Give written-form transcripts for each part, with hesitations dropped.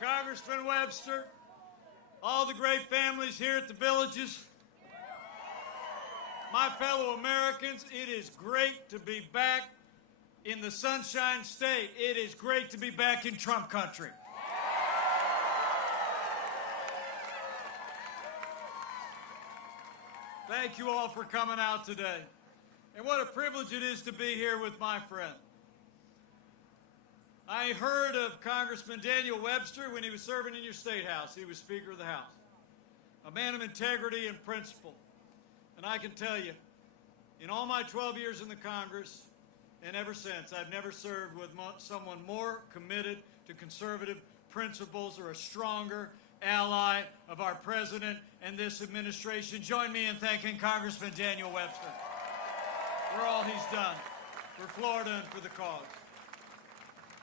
Congressman Webster, all the great families here at the villages, my fellow Americans, it is great to be back in the Sunshine State. It is great to be back in Trump country. Thank you all for coming out today. And what a privilege it is to be here with my friend. I heard of Congressman Daniel Webster when he was serving in your state house. He was Speaker of the House, a man of integrity and principle. And I can tell you, in all my 12 years in the Congress and ever since, I've never served with someone more committed to conservative principles or a stronger ally of our president and this administration. Join me in thanking Congressman Daniel Webster for all he's done for Florida and for the cause.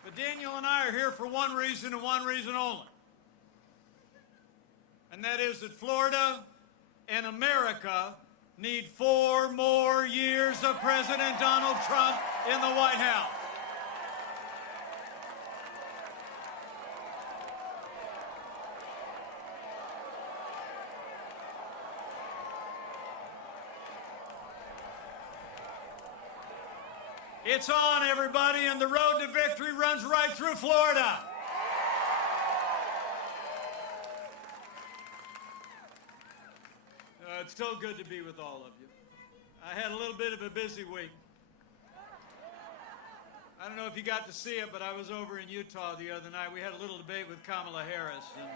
But Daniel and I are here for one reason and one reason only. And that is that Florida and America need 4 more years of President Donald Trump in the White House. It's on, everybody, and the road to victory runs right through Florida. It's so good to be with all of you. I had a little bit of a busy week. I don't know if you got to see it, but I was over in Utah the other night. We had a little debate with Kamala Harris, and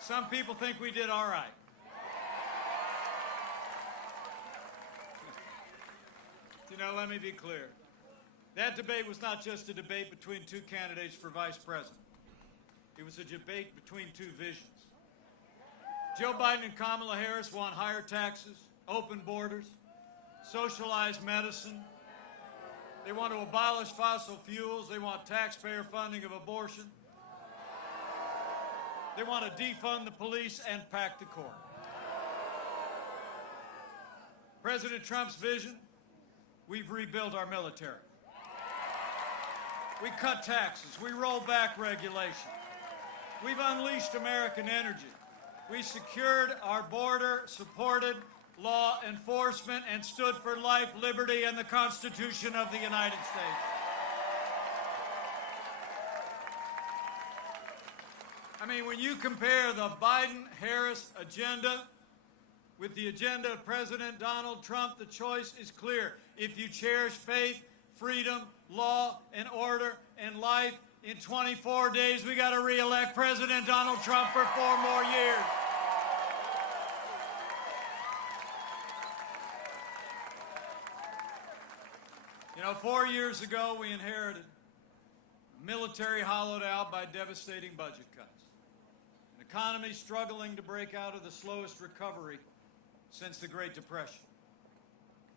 some people think we did all right. You know, let me be clear. That debate was not just a debate between 2 candidates for vice president. It was a debate between 2 visions. Joe Biden and Kamala Harris want higher taxes, open borders, socialized medicine. They want to abolish fossil fuels. They want taxpayer funding of abortion. They want to defund the police and pack the court. President Trump's vision: we've rebuilt our military. We cut taxes. We rolled back regulation. We've unleashed American energy. We secured our border, supported law enforcement, and stood for life, liberty, and the Constitution of the United States. I mean, when you compare the Biden-Harris agenda with the agenda of President Donald Trump, the choice is clear. If you cherish faith, freedom, law, and order, and life, in 24 days, we got to re-elect President Donald Trump for 4 more years. You know, 4 years ago, we inherited a military hollowed out by devastating budget cuts, an economy struggling to break out of the slowest recovery since the Great Depression.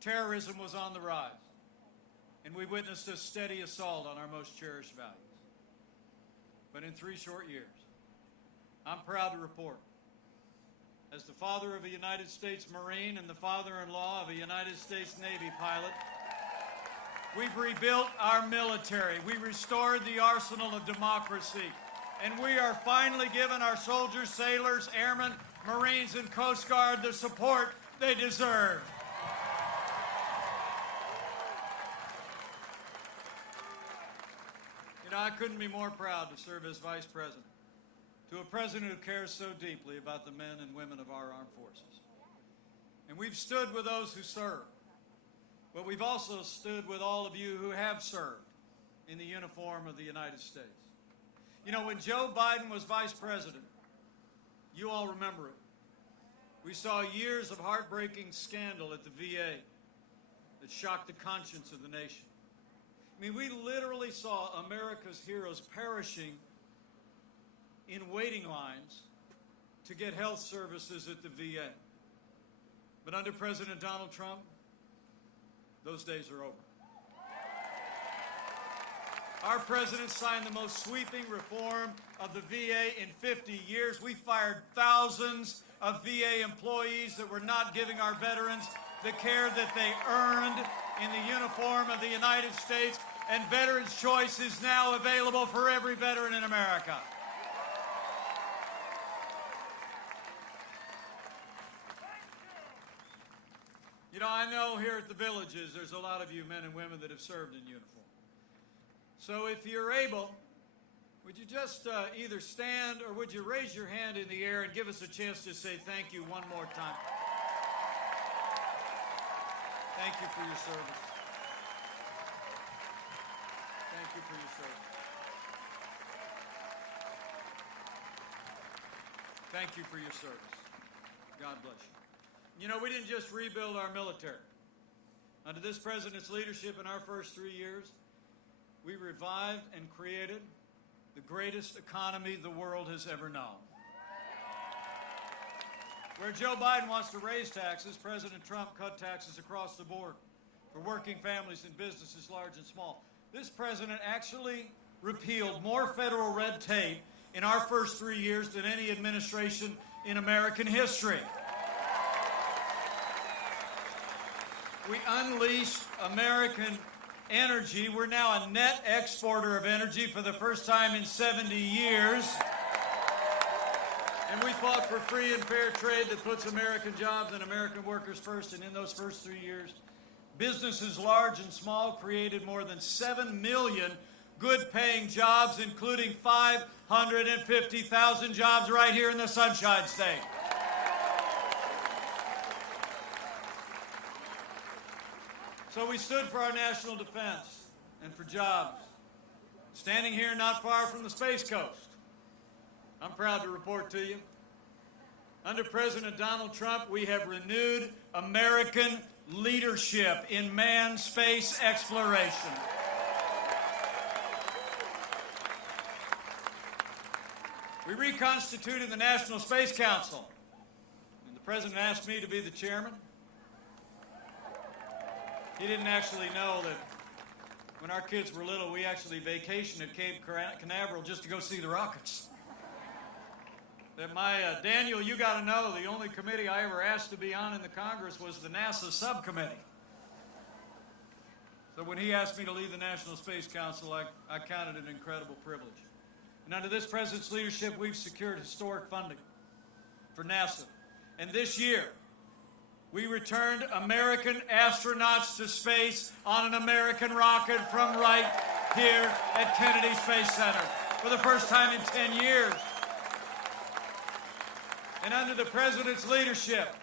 Terrorism was on the rise, and we witnessed a steady assault on our most cherished values. But in 3 short years, I'm proud to report, as the father of a United States Marine and the father-in-law of a United States Navy pilot, we've rebuilt our military. We restored the arsenal of democracy, and we are finally giving our soldiers, sailors, airmen, Marines, and Coast Guard the support they deserve. You know, I couldn't be more proud to serve as Vice President to a president who cares so deeply about the men and women of our armed forces. And we've stood with those who serve, but we've also stood with all of you who have served in the uniform of the United States. You know, when Joe Biden was Vice President, you all remember it, we saw years of heartbreaking scandal at the VA that shocked the conscience of the nation. I mean, we literally saw America's heroes perishing in waiting lines to get health services at the VA. But under President Donald Trump, those days are over. Our president signed the most sweeping reform of the VA in 50 years. We fired thousands of VA employees that were not giving our veterans the care that they earned in the uniform of the United States. and Veterans Choice is now available for every veteran in America. You know, I know here at the Villages there's a lot of you men and women that have served in uniform. So if you're able, would you just either stand or would you raise your hand in the air and give us a chance to say thank you one more time? Thank you for your service. Thank you for your service. Thank you for your service. God bless you. You know, we didn't just rebuild our military. Under this president's leadership in our first 3 years, we revived and created the greatest economy the world has ever known. Where Joe Biden wants to raise taxes, President Trump cut taxes across the board for working families and businesses large and small. This president actually repealed more federal red tape in our first 3 years than any administration in American history. We unleashed American energy. We're now a net exporter of energy for the first time in 70 years. And we fought for free and fair trade that puts American jobs and American workers first. And in those first 3 years, businesses large and small created more than 7 million good-paying jobs, including 550,000 jobs right here in the Sunshine State. So we stood for our national defense and for jobs, standing here not far from the Space Coast. I'm proud to report to you, under President Donald Trump, we have renewed American leadership in manned space exploration. We reconstituted the National Space Council, and the President asked me to be the chairman. He didn't actually know that when our kids were little, we actually vacationed at Cape Canaveral just to go see the rockets. That Daniel, you got to know, the only committee I ever asked to be on in the Congress was the NASA subcommittee. So when he asked me to lead the National Space Council, I counted it an incredible privilege. And under this president's leadership, we've secured historic funding for NASA. And this year, we returned American astronauts to space on an American rocket from right here at Kennedy Space Center for the first time in 10 years. And under the president's leadership,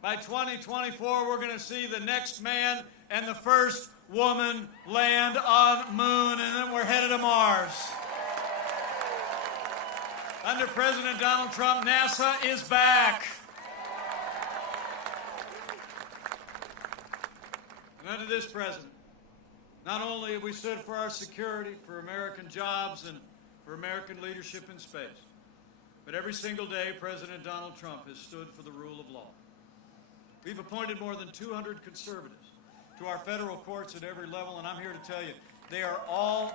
by 2024, we're going to see the next man and the first woman land on the moon, and then we're headed to Mars. Under President Donald Trump, NASA is back. And under this president, not only have we stood for our security, for American jobs, and for American leadership in space, but every single day, President Donald Trump has stood for the rule of law. We've appointed more than 200 conservatives to our federal courts at every level, and I'm here to tell you, they are all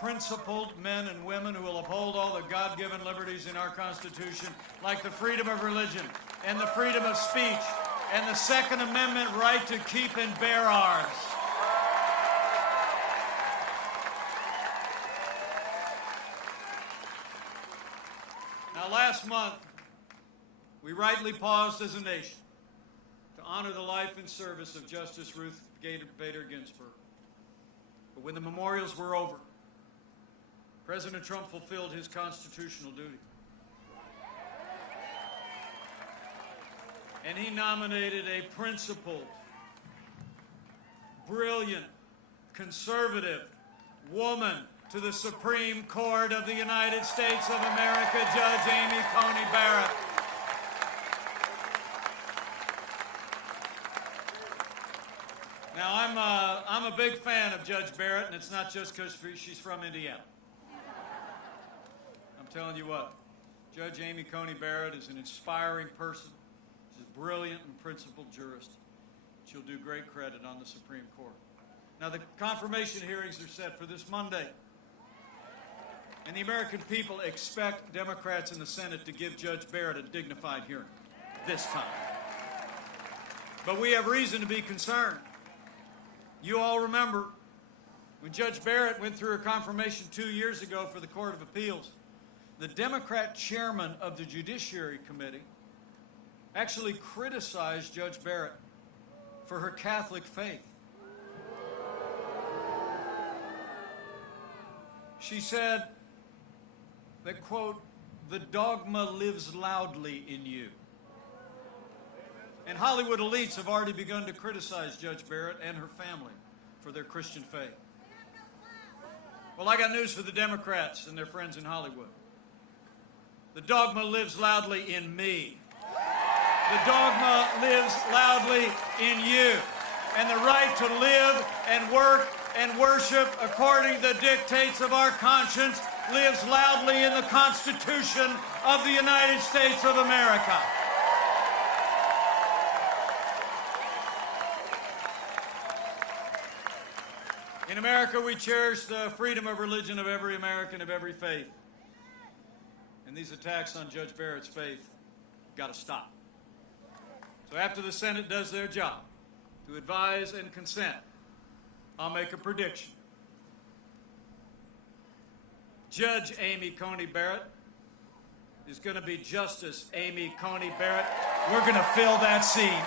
principled men and women who will uphold all the God-given liberties in our Constitution, like the freedom of religion and the freedom of speech and the Second Amendment right to keep and bear arms. Now, last month, we rightly paused as a nation to honor the life and service of Justice Ruth Bader Ginsburg. But when the memorials were over, President Trump fulfilled his constitutional duty. And he nominated a principled, brilliant, conservative woman to the Supreme Court of the United States of America, Judge Amy Coney Barrett. Now, I'm a big fan of Judge Barrett, and it's not just because she's from Indiana. I'm telling you what, Judge Amy Coney Barrett is an inspiring person. She's a brilliant and principled jurist. She'll do great credit on the Supreme Court. Now, the confirmation hearings are set for this Monday. And the American people expect Democrats in the Senate to give Judge Barrett a dignified hearing this time. But we have reason to be concerned. You all remember When Judge Barrett went through her confirmation 2 years ago for the Court of Appeals, the Democrat chairman of the Judiciary Committee actually criticized Judge Barrett for her Catholic faith. She said that, quote, "the dogma lives loudly in you." And Hollywood elites have already begun to criticize Judge Barrett and her family for their Christian faith. Well, I got news for the Democrats and their friends in Hollywood. The dogma lives loudly in me. The dogma lives loudly in you. And the right to live and work and worship according to the dictates of our conscience lives loudly in the Constitution of the United States of America. In America, we cherish the freedom of religion of every American of every faith. And these attacks on Judge Barrett's faith got to stop. So after the Senate does their job to advise and consent, I'll make a prediction. Judge Amy Coney Barrett is going to be Justice Amy Coney Barrett. We're going to fill that seat.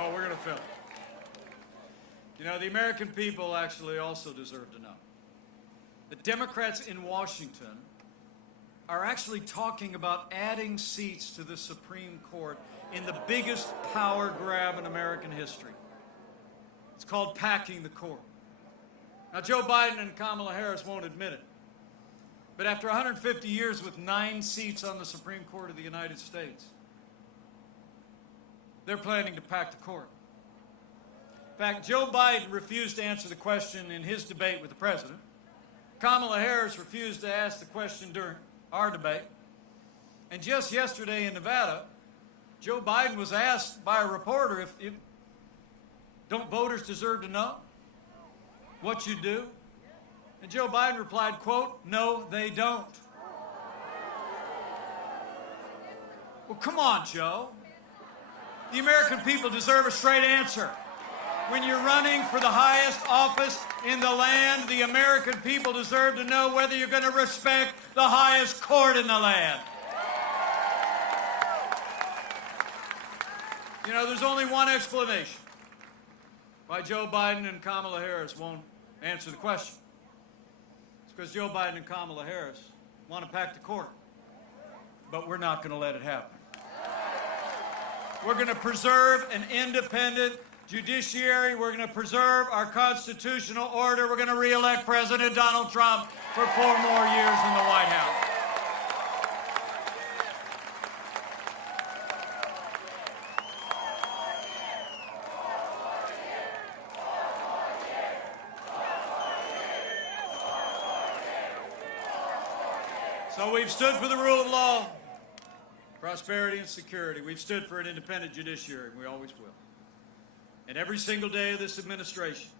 Oh, we're going to fill it. You know, the American people actually also deserve to know that Democrats in Washington are actually talking about adding seats to the Supreme Court in the biggest power grab in American history. It's called packing the court. Now, Joe Biden and Kamala Harris won't admit it, but after 150 years with 9 seats on the Supreme Court of the United States, they're planning to pack the court. In fact, Joe Biden refused to answer the question in his debate with the president. Kamala Harris refused to ask the question during our debate. And just yesterday in Nevada, Joe Biden was asked by a reporter if don't voters deserve to know what you do? And Joe Biden replied, quote, "No, they don't." Well, come on, Joe. The American people deserve a straight answer. When you're running for the highest office in the land, the American people deserve to know whether you're going to respect the highest court in the land. You know, there's only one explanation why Joe Biden and Kamala Harris won't answer the question. It's because Joe Biden and Kamala Harris want to pack the court. But we're not going to let it happen. We're going to preserve an independent judiciary. We're going to preserve our constitutional order. We're going to re-elect President Donald Trump for 4 more years in the White House. So we've stood for the rule of law, prosperity, and security. We've stood for an independent judiciary, and we always will. And every single day of this administration,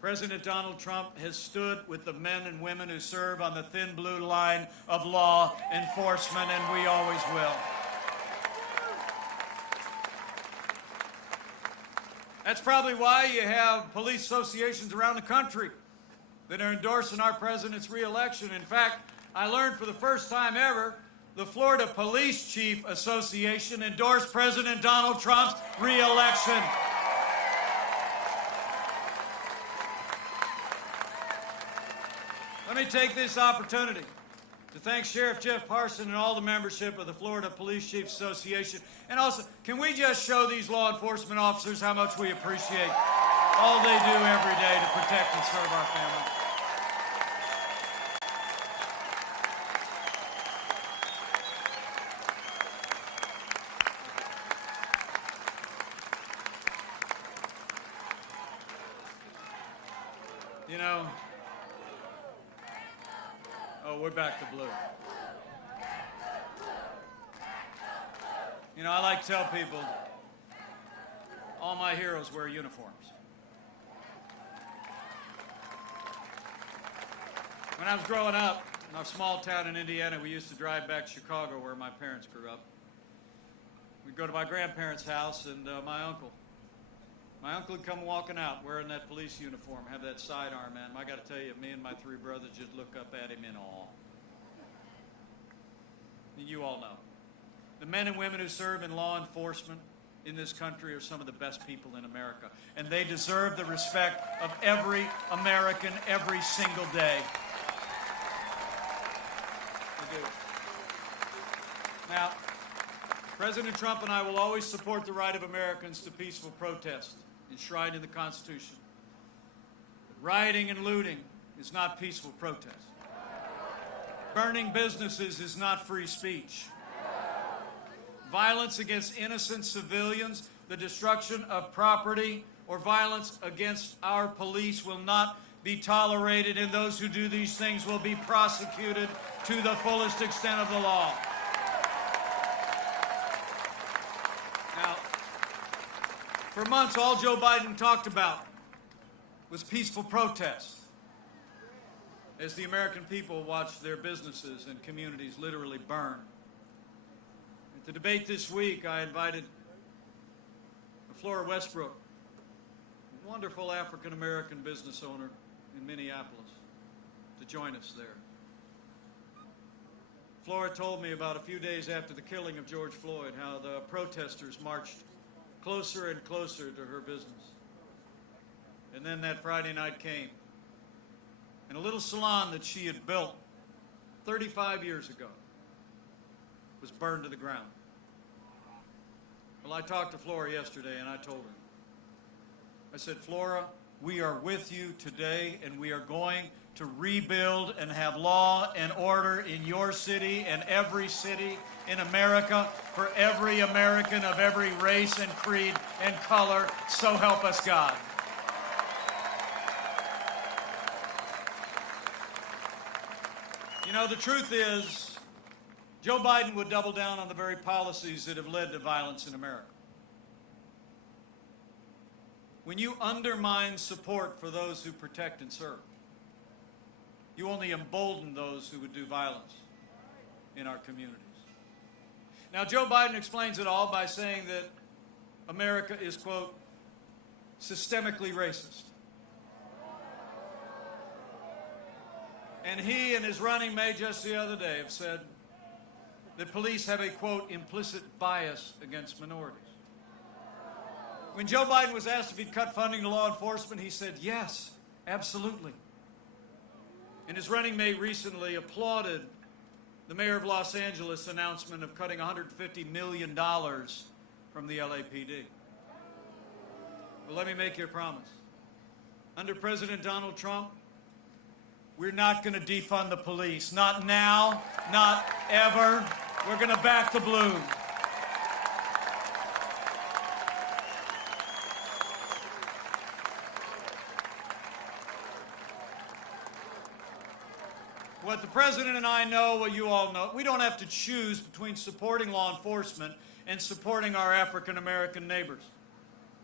President Donald Trump has stood with the men and women who serve on the thin blue line of law enforcement, and we always will. That's probably why you have police associations around the country that are endorsing our president's re-election. In fact, I learned for the first time ever, the Florida Police Chief Association endorsed President Donald Trump's re-election. Let me take this opportunity to thank Sheriff Jeff Parson and all the membership of the Florida Police Chiefs Association. And also, can we just show these law enforcement officers how much we appreciate all they do every day to protect and serve our families? You know, oh, we're back to blue. You know, I like to tell people, all my heroes wear uniforms. When I was growing up in our small town in Indiana, we used to drive back to Chicago where my parents grew up. We'd go to my grandparents' house and my uncle would come walking out wearing that police uniform, have that sidearm man. I got to tell you, me and my three brothers just look up at him in awe. And you all know. The men and women who serve in law enforcement in this country are some of the best people in America. And they deserve the respect of every American every single day. They do. Now, President Trump and I will always support the right of Americans to peaceful protest enshrined in the Constitution. But rioting and looting is not peaceful protest. Burning businesses is not free speech. Violence against innocent civilians, the destruction of property, or violence against our police will not be tolerated, and those who do these things will be prosecuted to the fullest extent of the law. Now, for months, all Joe Biden talked about was peaceful protests as the American people watched their businesses and communities literally burn. At the debate this week, I invited Flora Westbrook, a wonderful African-American business owner in Minneapolis, to join us there. Flora told me about a few days after the killing of George Floyd how the protesters marched closer and closer to her business. And then that Friday night came, and a little salon that she had built 35 years ago was burned to the ground. Well, I talked to Flora yesterday, and I told her, I said, Flora, we are with you today, and we are going to rebuild and have law and order in your city and every city in America for every American of every race and creed and color. So help us God. You know, the truth is, Joe Biden would double down on the very policies that have led to violence in America. When you undermine support for those who protect and serve, you only embolden those who would do violence in our communities. Now, Joe Biden explains it all by saying that America is, quote, systemically racist. And he and his running mate just the other day have said that police have a, quote, implicit bias against minorities. When Joe Biden was asked if he'd cut funding to law enforcement, he said, yes, absolutely. And his running mate recently applauded the mayor of Los Angeles' announcement of cutting $150 million from the LAPD. Well, let me make you a promise. Under President Donald Trump, we're not going to defund the police. Not now, not ever. We're going to back the blue. What the President and I know, what you all know, we don't have to choose between supporting law enforcement and supporting our African American neighbors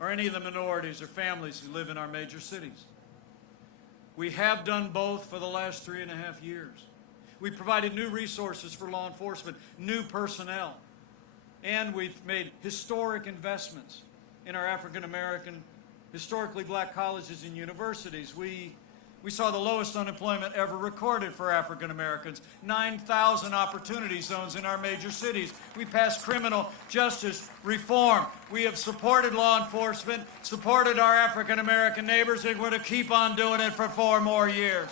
or any of the minorities or families who live in our major cities. We have done both for the last 3.5 years. We provided new resources for law enforcement, new personnel, and we've made historic investments in our African American, historically black colleges and universities. We saw the lowest unemployment ever recorded for African Americans, 9,000 opportunity zones in our major cities. We passed criminal justice reform. We have supported law enforcement, supported our African American neighbors, and we're going to keep on doing it for 4 more years.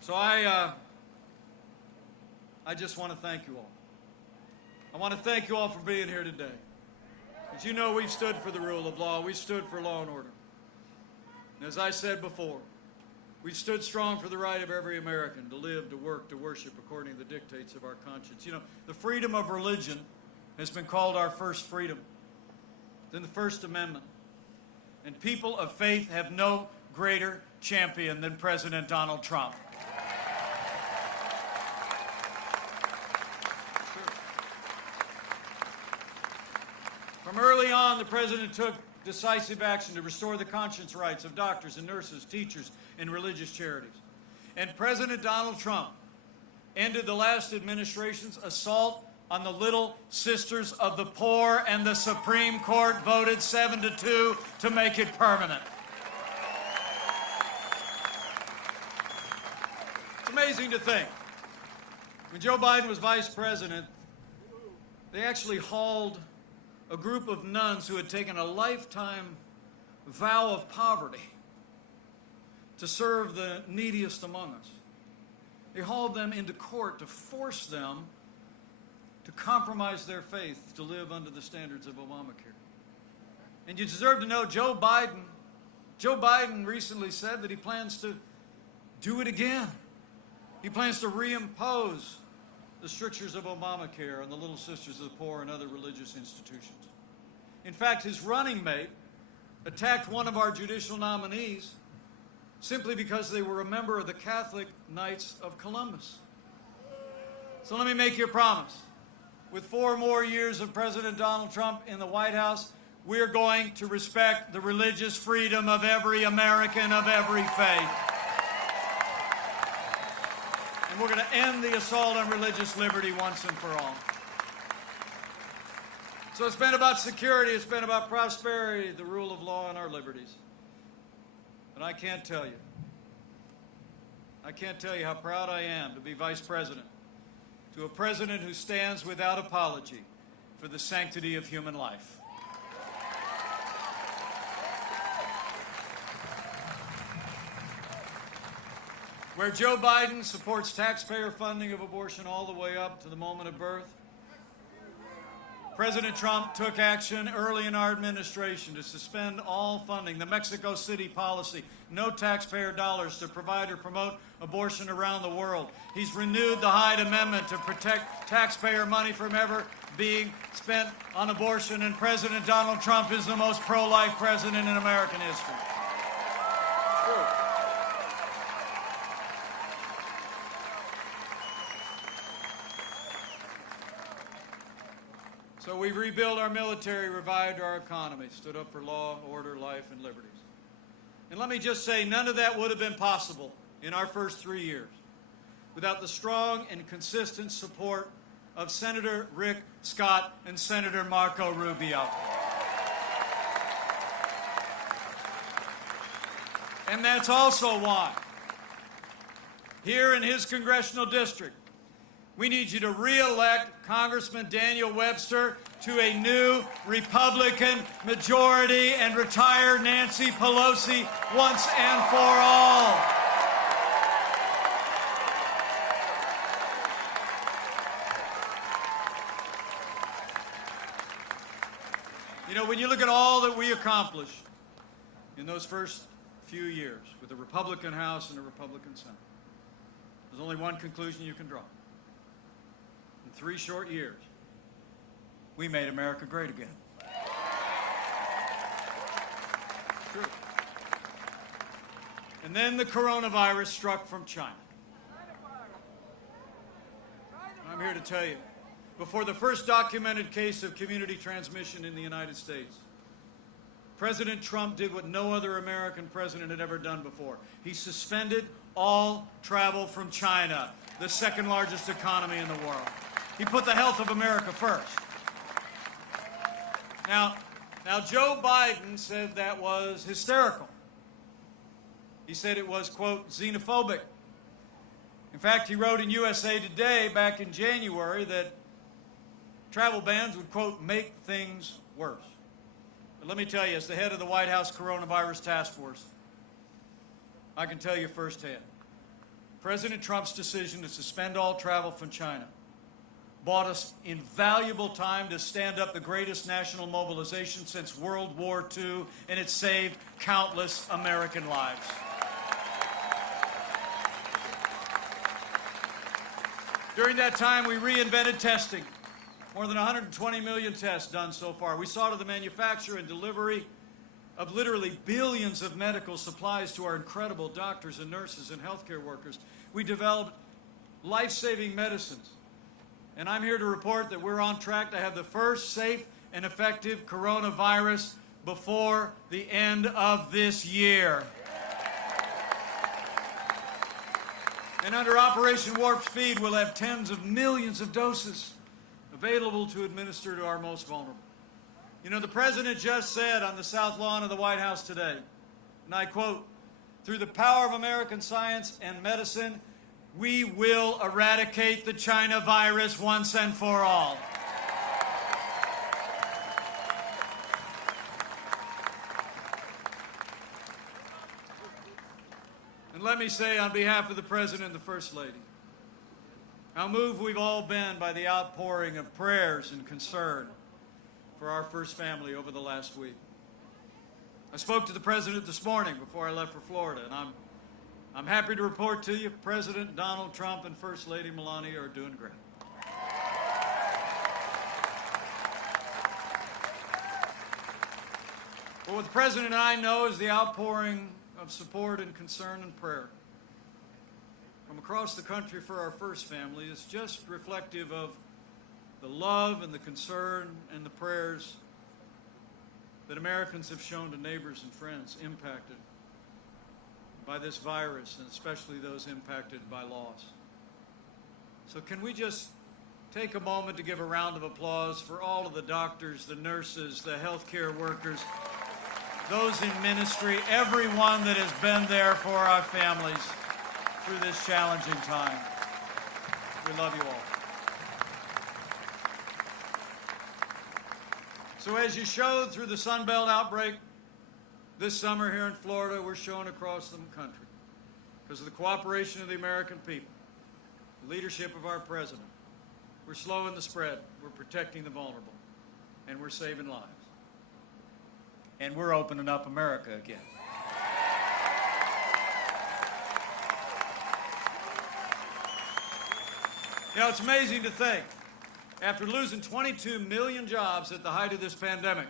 So I just want to thank you all. I want to thank you all for being here today. As you know, we've stood for the rule of law. We've stood for law and order. And as I said before, we've stood strong for the right of every American to live, to work, to worship according to the dictates of our conscience. You know, the freedom of religion has been called our first freedom, then the First Amendment. And people of faith have no greater champion than President Donald Trump. From early on, the president took decisive action to restore the conscience rights of doctors and nurses, teachers, and religious charities. And President Donald Trump ended the last administration's assault on the little sisters of the poor, and the Supreme Court voted 7-2 to make it permanent. It's amazing to think. When Joe Biden was vice president, they actually hauled a group of nuns who had taken a lifetime vow of poverty to serve the neediest among us. They hauled them into court to force them to compromise their faith to live under the standards of Obamacare. And you deserve to know Joe Biden recently said that he plans to do it again. He plans to reimpose the strictures of Obamacare on the Little Sisters of the Poor and other religious institutions. In fact, his running mate attacked one of our judicial nominees simply because they were a member of the Catholic Knights of Columbus. So let me make you a promise. With 4 more years of President Donald Trump in the White House, we're going to respect the religious freedom of every American of every faith. And we're going to end the assault on religious liberty once and for all. So it's been about security, it's been about prosperity, the rule of law, and our liberties. But I can't tell you how proud I am to be vice president to a president who stands without apology for the sanctity of human life. Where Joe Biden supports taxpayer funding of abortion all the way up to the moment of birth, President Trump took action early in our administration to suspend all funding, the Mexico City policy, no taxpayer dollars to provide or promote abortion around the world. He's renewed the Hyde Amendment to protect taxpayer money from ever being spent on abortion, and President Donald Trump is the most pro-life president in American history. True. So we've rebuilt our military, revived our economy, stood up for law, order, life, and liberties. And let me just say, none of that would have been possible in our first 3 years without the strong and consistent support of Senator Rick Scott and Senator Marco Rubio. And that's also why, here in his congressional district, we need you to re-elect Congressman Daniel Webster to a new Republican majority and retire Nancy Pelosi once and for all. You know, when you look at all that we accomplished in those first few years with a Republican House and a Republican Senate, there's only one conclusion you can draw. In 3 short years, we made America great again. True. And then the coronavirus struck from China. I'm here to tell you, before the first documented case of community transmission in the United States, President Trump did what no other American president had ever done before. He suspended all travel from China, the second largest economy in the world. He put the health of America first. Now Joe Biden said that was hysterical. He said it was, quote, xenophobic. In fact, he wrote in USA Today back in January that travel bans would, quote, make things worse. But let me tell you, as the head of the White House Coronavirus Task Force, I can tell you firsthand, President Trump's decision to suspend all travel from China bought us invaluable time to stand up the greatest national mobilization since World War II, and it saved countless American lives. During that time, we reinvented testing. More than 120 million tests done so far. We saw to the manufacture and delivery of literally billions of medical supplies to our incredible doctors and nurses and healthcare workers. We developed life-saving medicines. And I'm here to report that we're on track to have the first safe and effective coronavirus before the end of this year. And under Operation Warp Speed, we'll have tens of millions of doses available to administer to our most vulnerable. You know, the President just said on the South Lawn of the White House today, and I quote, "Through the power of American science and medicine, we will eradicate the China virus once and for all." And let me say on behalf of the President and the First Lady, how moved we've all been by the outpouring of prayers and concern for our first family over the last week. I spoke to the President this morning before I left for Florida, and I'm happy to report to you President Donald Trump and First Lady Melania are doing great. But what the President and I know is the outpouring of support and concern and prayer from across the country for our first family is just reflective of the love and the concern and the prayers that Americans have shown to neighbors and friends impacted by this virus, and especially those impacted by loss. So can we just take a moment to give a round of applause for all of the doctors, the nurses, the healthcare workers, those in ministry, everyone that has been there for our families through this challenging time. We love you all. So as you showed through the Sun Belt outbreak this summer here in Florida, we're showing across the country because of the cooperation of the American people, the leadership of our president. We're slowing the spread, we're protecting the vulnerable, and we're saving lives. And we're opening up America again. You know, it's amazing to think, after losing 22 million jobs at the height of this pandemic,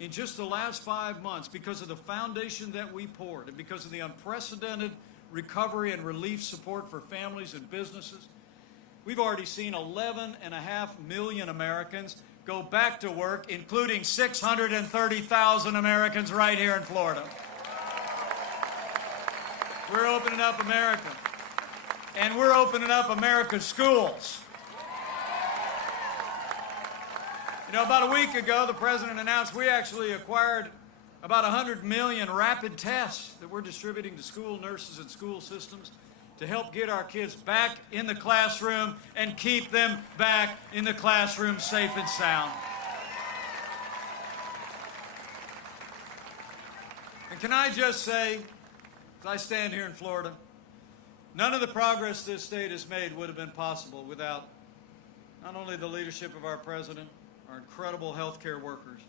in just the last 5 months, because of the foundation that we poured and because of the unprecedented recovery and relief support for families and businesses, we've already seen 11.5 million Americans go back to work, including 630,000 Americans right here in Florida. We're opening up America, and we're opening up America's schools. You know, about a week ago, the President announced we actually acquired about 100 million rapid tests that we're distributing to school nurses and school systems to help get our kids back in the classroom and keep them back in the classroom safe and sound. And can I just say, as I stand here in Florida, none of the progress this state has made would have been possible without not only the leadership of our president, our incredible healthcare workers,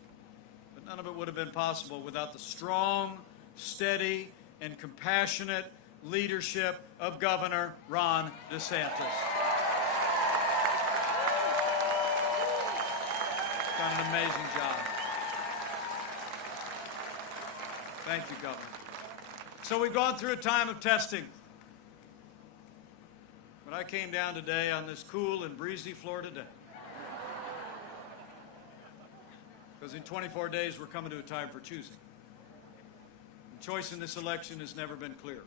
but none of it would have been possible without the strong, steady, and compassionate leadership of Governor Ron DeSantis. Done an amazing job. Thank you, Governor. So we've gone through a time of testing. But I came down today on this cool and breezy Florida day, because in 24 days we're coming to a time for choosing. The choice in this election has never been clearer,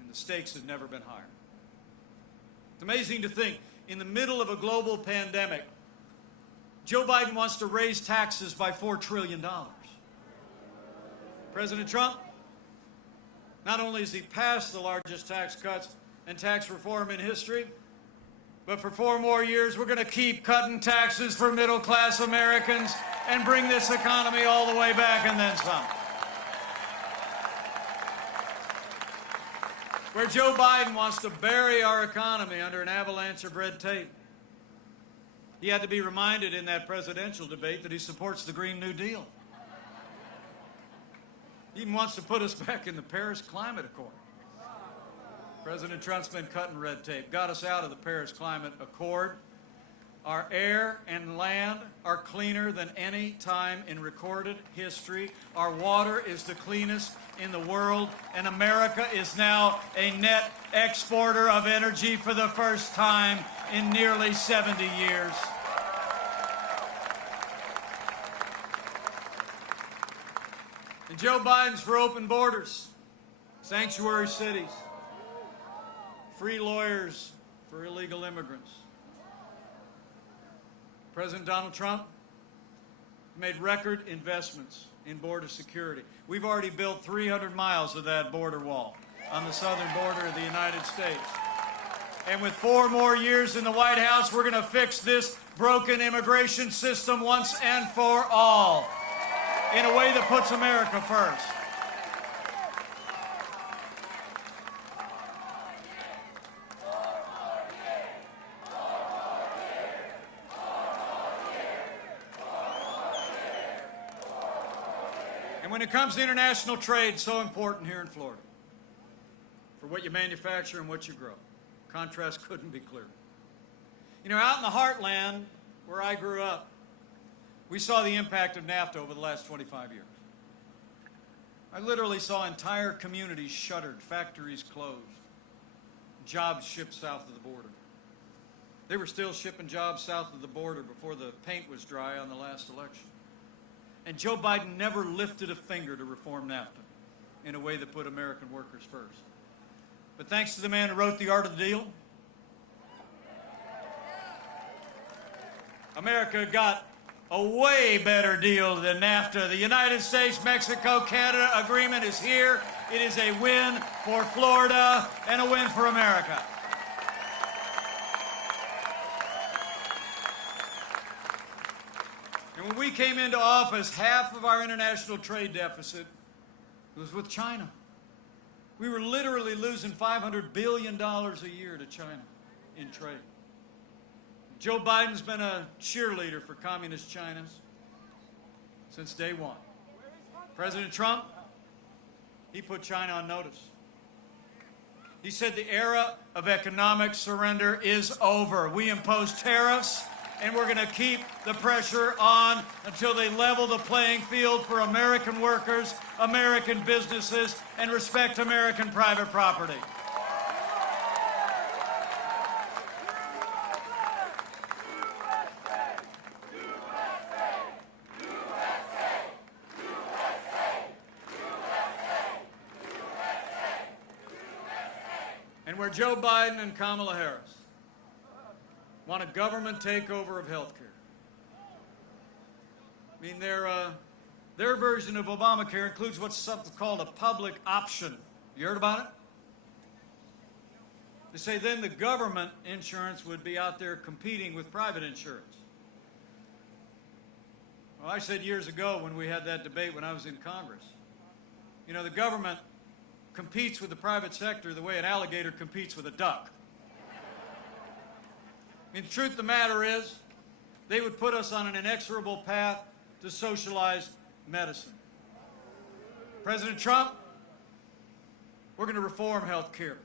and the stakes have never been higher. It's amazing to think, in the middle of a global pandemic, Joe Biden wants to raise taxes by $4 trillion. President Trump, not only has he passed the largest tax cuts and tax reform in history, but for 4 more years, we're going to keep cutting taxes for middle-class Americans and bring this economy all the way back and then some. Where Joe Biden wants to bury our economy under an avalanche of red tape, he had to be reminded in that presidential debate that he supports the Green New Deal. He even wants to put us back in the Paris Climate Accord. President Trump's been cutting red tape, got us out of the Paris Climate Accord. Our air and land are cleaner than any time in recorded history. Our water is the cleanest in the world, and America is now a net exporter of energy for the first time in nearly 70 years. And Joe Biden's for open borders, sanctuary cities, free lawyers for illegal immigrants. President Donald Trump made record investments in border security. We've already built 300 miles of that border wall on the southern border of the United States. And with 4 more years in the White House, we're going to fix this broken immigration system once and for all in a way that puts America first. And when it comes to international trade, so important here in Florida, for what you manufacture and what you grow. Contrast couldn't be clearer. You know, out in the heartland where I grew up, we saw the impact of NAFTA over the last 25 years. I literally saw entire communities shuttered, factories closed, jobs shipped south of the border. They were still shipping jobs south of the border before the paint was dry on the last election. And Joe Biden never lifted a finger to reform NAFTA in a way that put American workers first. But thanks to the man who wrote The Art of the Deal, America got a way better deal than NAFTA. The United States-Mexico-Canada agreement is here. It is a win for Florida and a win for America. And when we came into office, half of our international trade deficit was with China. We were literally losing $500 billion a year to China in trade. Joe Biden's been a cheerleader for communist China since day one. President Trump, he put China on notice. He said the era of economic surrender is over. We impose tariffs, and we're going to keep the pressure on until they level the playing field for American workers, American businesses, and respect American private property. And where Joe Biden and Kamala Harris want a government takeover of health care. I mean, their version of Obamacare includes what's something called a public option. You heard about it? They say then the government insurance would be out there competing with private insurance. Well, I said years ago when we had that debate when I was in Congress, you know, the government competes with the private sector the way an alligator competes with a duck. I mean, the truth of the matter is, they would put us on an inexorable path to socialized medicine. President Trump, we're going to reform health care.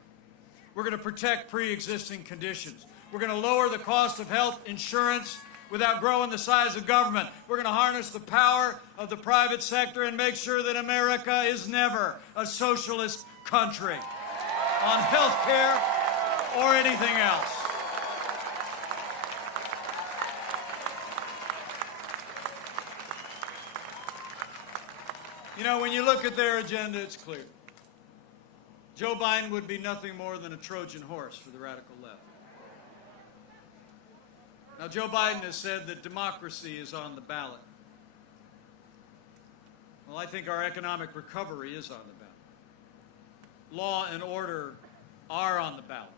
We're going to protect pre-existing conditions. We're going to lower the cost of health insurance without growing the size of government. We're going to harness the power of the private sector and make sure that America is never a socialist country on health care or anything else. You know, when you look at their agenda, it's clear. Joe Biden would be nothing more than a Trojan horse for the radical left. Now, Joe Biden has said that democracy is on the ballot. Well, I think our economic recovery is on the ballot. Law and order are on the ballot.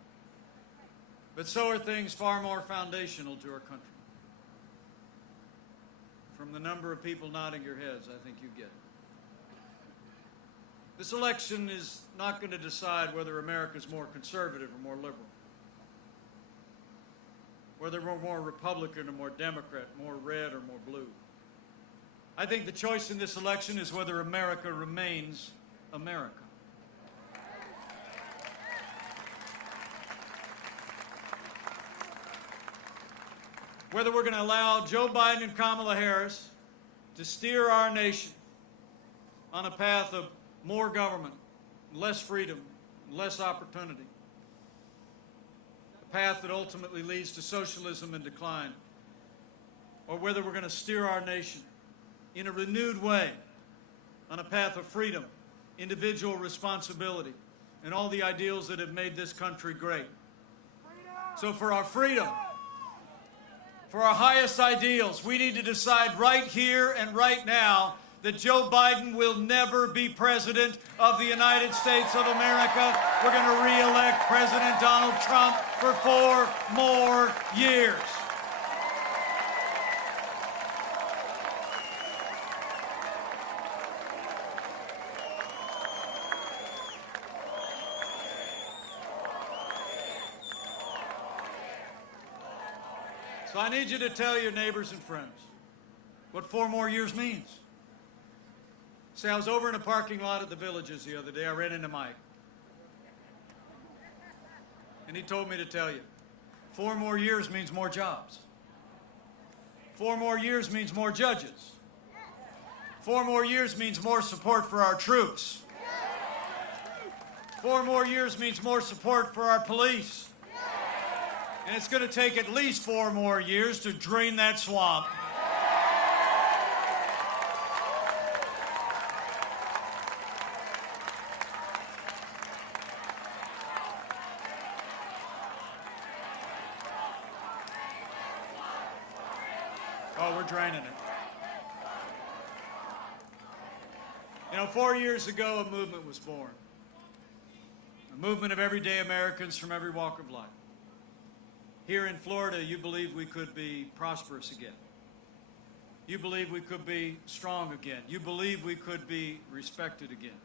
But so are things far more foundational to our country. From the number of people nodding your heads, I think you get it. This election is not going to decide whether America is more conservative or more liberal, whether we're more Republican or more Democrat, more red or more blue. I think the choice in this election is whether America remains America. Whether we're going to allow Joe Biden and Kamala Harris to steer our nation on a path of more government, less freedom, less opportunity. A path that ultimately leads to socialism and decline. Or whether we're going to steer our nation in a renewed way on a path of freedom, individual responsibility, and all the ideals that have made this country great. So for our freedom, for our highest ideals, we need to decide right here and right now that Joe Biden will never be president of the United States of America. We're going to re-elect President Donald Trump for 4 more years. So I need you to tell your neighbors and friends what 4 more years means. See, I was over in a parking lot at the Villages the other day. I ran into Mike. And he told me to tell you, 4 more years means more jobs. 4 more years means more judges. 4 more years means more support for our troops. 4 more years means more support for our police. And it's going to take at least 4 more years to drain that swamp. Oh, we're draining it. You know, 4 years ago, a movement was born. A movement of everyday Americans from every walk of life. Here in Florida, you believe we could be prosperous again. You believe we could be strong again. You believe we could be respected again.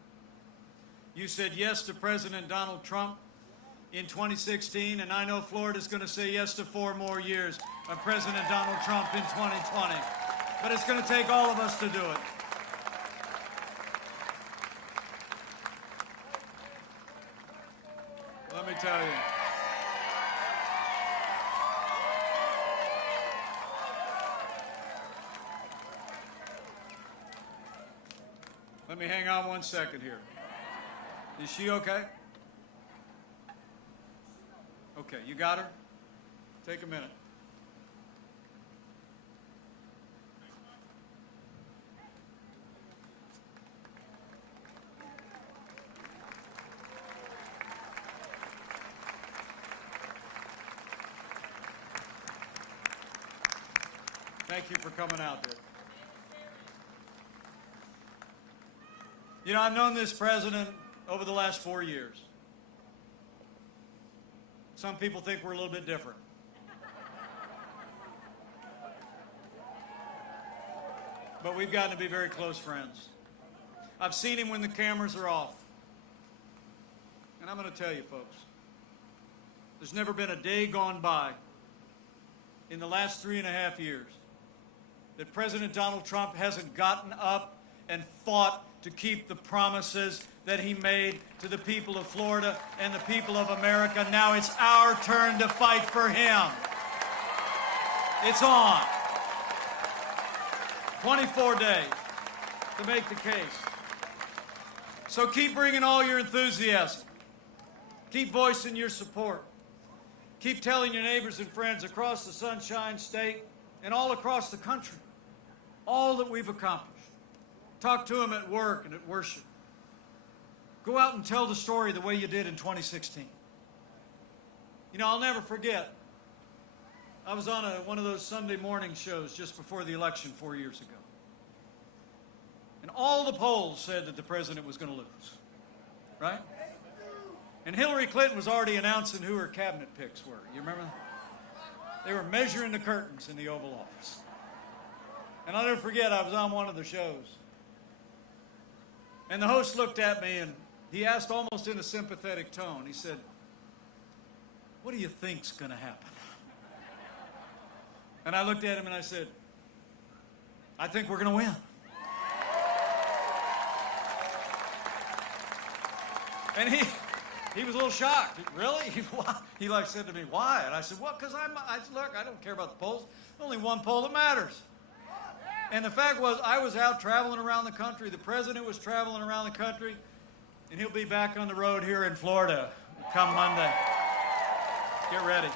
You said yes to President Donald Trump in 2016, and I know Florida's going to say yes to 4 more years of President Donald Trump in 2020. But it's going to take all of us to do it. Let me tell you. Let me hang on 1 second here. Is she okay? Okay, you got her? Take a minute. Thank you for coming out there. You know, I've known this president over the last 4 years. Some people think we're a little bit different. But we've gotten to be very close friends. I've seen him when the cameras are off. And I'm going to tell you, folks, there's never been a day gone by in the last 3.5 years that President Donald Trump hasn't gotten up and fought to keep the promises that he made to the people of Florida and the people of America. Now it's our turn to fight for him. It's on. 24 days to make the case. So keep bringing all your enthusiasm. Keep voicing your support. Keep telling your neighbors and friends across the Sunshine State and all across the country all that we've accomplished. Talk to them at work and at worship. Go out and tell the story the way you did in 2016. You know, I'll never forget. I was on one of those Sunday morning shows just before the election 4 years ago. And all the polls said that the president was going to lose. Right? And Hillary Clinton was already announcing who her cabinet picks were. You remember? They were measuring the curtains in the Oval Office. And I'll never forget, I was on one of the shows. And the host looked at me and he asked almost in a sympathetic tone. He said, "What do you think's going to happen?" And I looked at him and I said, "I think we're going to win." And he was a little shocked. Really? He like said to me, "Why?" And I said, "Well, because look, I don't care about the polls. Only one poll that matters." And the fact was, I was out traveling around the country. The president was traveling around the country. And he'll be back on the road here in Florida come Monday. Get ready.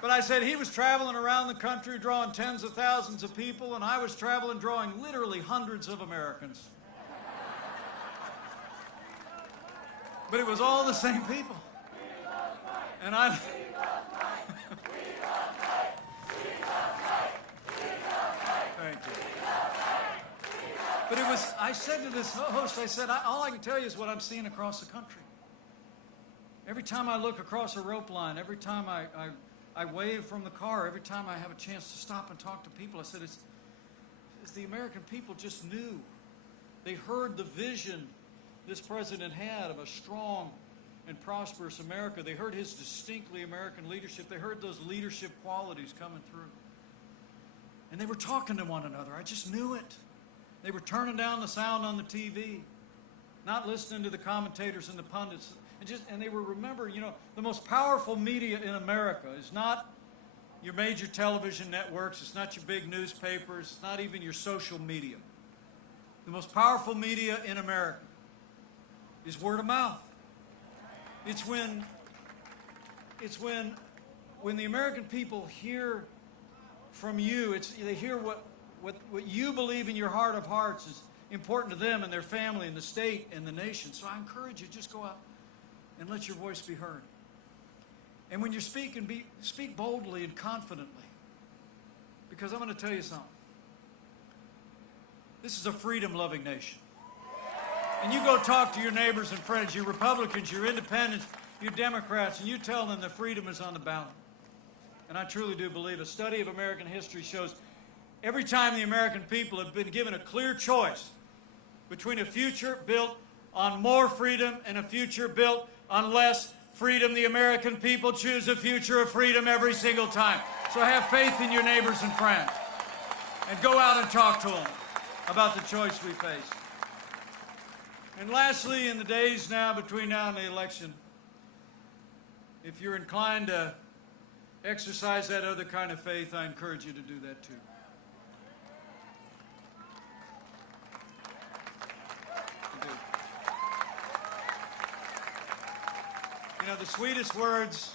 But I said he was traveling around the country drawing tens of thousands of people, and I was traveling drawing literally hundreds of Americans. But it was all the same people. And I... Thank you. But it was, I said to this host, I said, all I can tell you is what I'm seeing across the country. Every time I look across a rope line, every time I wave from the car, every time I have a chance to stop and talk to people, I said, it's the American people just knew. They heard the vision this president had of a strong and prosperous America. They heard his distinctly American leadership. They heard those leadership qualities coming through. And they were talking to one another. I just knew it. They were turning down the sound on the TV, not listening to the commentators and the pundits. And they were, remember, you know, the most powerful media in America is not your major television networks. It's not your big newspapers. It's not even your social media. The most powerful media in America is word of mouth. It's when the American people hear from you, they hear what you believe in your heart of hearts is important to them and their family and the state and the nation. So I encourage you, just go out and let your voice be heard. And when you speak, speak boldly and confidently. Because I'm going to tell you something. This is a freedom-loving nation. And you go talk to your neighbors and friends, your Republicans, your Independents, your Democrats, and you tell them that freedom is on the ballot. And I truly do believe a study of American history shows every time the American people have been given a clear choice between a future built on more freedom and a future built on less freedom, the American people choose a future of freedom every single time. So have faith in your neighbors and friends and go out and talk to them about the choice we face. And lastly, in the days now between now and the election, if you're inclined to exercise that other kind of faith, I encourage you to do that too. You know, the sweetest words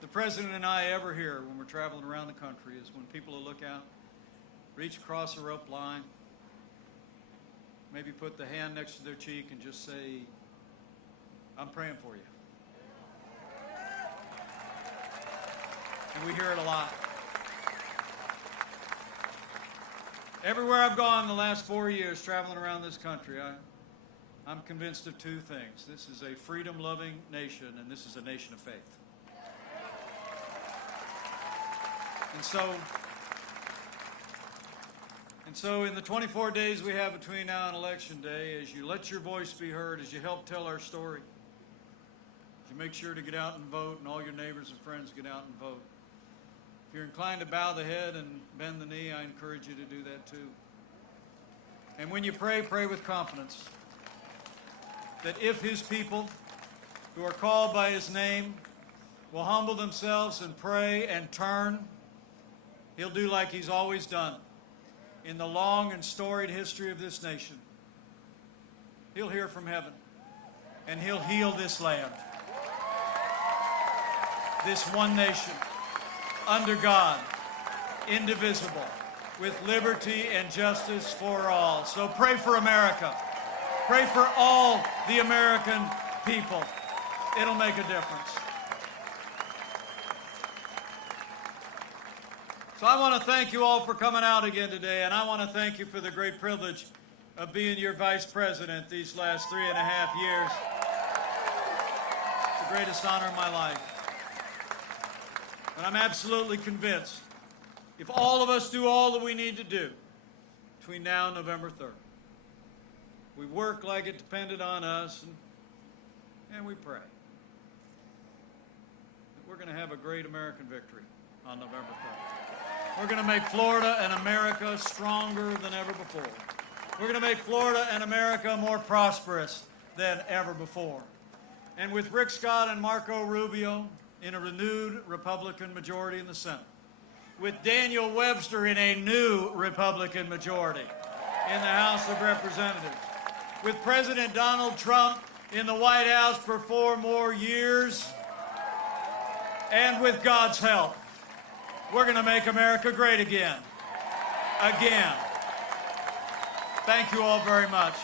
the President and I ever hear when we're traveling around the country is when people will look out, reach across a rope line, maybe put the hand next to their cheek and just say, I'm praying for you. And we hear it a lot. Everywhere I've gone the last 4 years traveling around this country, I'm convinced of two things. This is a freedom-loving nation, and this is a nation of faith. And so in the 24 days we have between now and Election Day, as you let your voice be heard, as you help tell our story, as you make sure to get out and vote, and all your neighbors and friends get out and vote. If you're inclined to bow the head and bend the knee, I encourage you to do that too. And when you pray, pray with confidence that if his people who are called by his name will humble themselves and pray and turn, he'll do like he's always done in the long and storied history of this nation. He'll hear from heaven, and he'll heal this land, this one nation, under God, indivisible, with liberty and justice for all. So pray for America. Pray for all the American people. It'll make a difference. So I want to thank you all for coming out again today, and I want to thank you for the great privilege of being your vice president these last 3.5 years. It's the greatest honor of my life. And I'm absolutely convinced if all of us do all that we need to do between now and November 3rd, we work like it depended on us, and we pray, that we're going to have a great American victory on November 3rd. We're going to make Florida and America stronger than ever before. We're going to make Florida and America more prosperous than ever before. And with Rick Scott and Marco Rubio in a renewed Republican majority in the Senate, with Daniel Webster in a new Republican majority in the House of Representatives, with President Donald Trump in the White House for 4 more years, and with God's help, we're going to make America great again. Again. Thank you all very much.